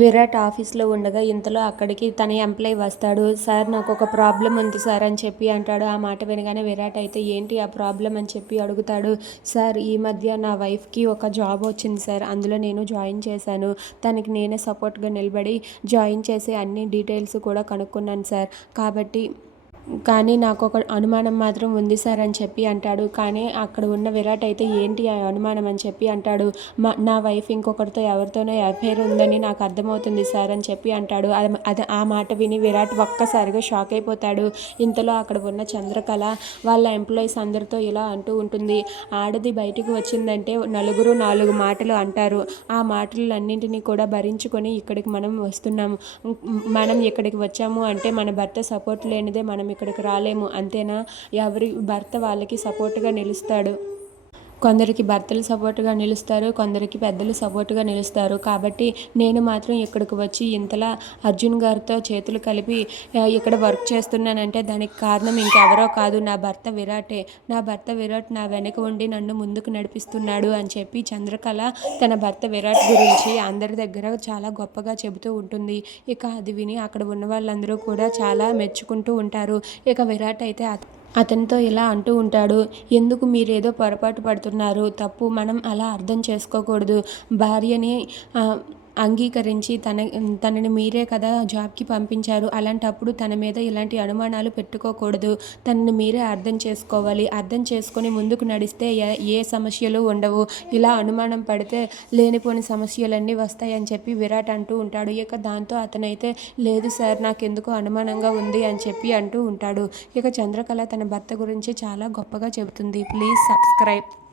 విరాట్ ఆఫీస్లో ఉండగా ఇంతలో అక్కడికి తన ఎంప్లాయ్ వస్తాడు. సార్ నాకు ఒక ప్రాబ్లం ఉంది సార్ అని చెప్పి అంటాడు. ఆ మాట వినగానే విరాట్ అయితే ఏంటి ఆ ప్రాబ్లం అని చెప్పి అడుగుతాడు. సార్ ఈ మధ్య నా వైఫ్కి ఒక జాబ్ వచ్చింది సార్. అందులో నేను జాయిన్ చేశాను. తనకి నేనే సపోర్ట్గా నిలబడి జాయిన్ చేసే అన్ని డీటెయిల్స్ కూడా కనుక్కున్నాను సార్. కాబట్టి కానీ నాకు ఒక అనుమానం మాత్రం ఉంది సార్ అని చెప్పి అంటాడు. కానీ అక్కడ ఉన్న విరాట్ అయితే ఏంటి ఆ అనుమానం అని చెప్పి అంటాడు. మా నా వైఫ్ ఇంకొకరితో ఎవరితోనో అఫేర్ ఉందని నాకు అర్థమవుతుంది సార్ అని చెప్పి అంటాడు. అది అది ఆ మాట విని విరాట్ ఒక్కసారిగా షాక్ అయిపోతాడు. ఇంతలో అక్కడ ఉన్న చంద్రకళ వాళ్ళ ఎంప్లాయీస్ అందరితో ఇలా అంటూ ఉంటుంది. ఆడది బయటికి వచ్చిందంటే నలుగురు నాలుగు మాటలు అంటారు. ఆ మాటలన్నింటినీ కూడా భరించుకొని ఇక్కడికి మనం వస్తున్నాము. మనం ఇక్కడికి వచ్చాము అంటే మన భర్త సపోర్ట్ లేనిదే మనం ఇక్కడికి రాలేము. అంతేనా? ఎవరి భర్త వాళ్ళకి సపోర్ట్గా నిలుస్తాడు. కొందరికి భర్తలు సపోర్ట్గా నిలుస్తారు కొందరికి పెద్దలు సపోర్ట్గా నిలుస్తారు. కాబట్టి నేను మాత్రం ఇక్కడికి వచ్చి ఇంతలా అర్జున్ గారితో చేతులు కలిపి ఇక్కడ వర్క్ చేస్తున్నానంటే దానికి కారణం ఇంకెవరో కాదు. నా భర్త విరాటే. నా భర్త విరాట్ నా వెనక ఉండి నన్ను ముందుకు నడిపిస్తున్నాడు అని చెప్పి చంద్రకళ తన భర్త విరాట్ గురించి అందరి దగ్గర చాలా గొప్పగా చెబుతూ ఉంటుంది. ఇక అది విని అక్కడ ఉన్న వాళ్ళందరూ కూడా చాలా మెచ్చుకుంటూ ఉంటారు. ఇక విరాట్ అయితే అతనితో ఇలా అంటూ ఉంటాడు ఎందుకు మీరేదో పొరపాటు పడుతున్నారు? తప్పు మనం అలా అర్థం చేసుకోకూడదు. భార్యని అంగీకరించి తన తనని మీరే కదా జాబ్కి పంపించారు. అలాంటప్పుడు తన మీద ఇలాంటి అనుమానాలు పెట్టుకోకూడదు. తనని మీరే అర్థం చేసుకోవాలి. అర్థం చేసుకొని ముందుకు నడిస్తే ఏ- సమస్యలు ఉండవు. ఇలా అనుమానం పడితే లేనిపోని సమస్యలన్నీ వస్తాయని చెప్పి విరాట్ అంటూ ఉంటాడు. ఇక దాంతో అతనైతే లేదు సార్ నాకెందుకో అనుమానంగా ఉంది అని చెప్పి అంటూ ఉంటాడు. ఇక చంద్రకళ తన భర్త గురించి చాలా గొప్పగా చెబుతుంది. Please subscribe.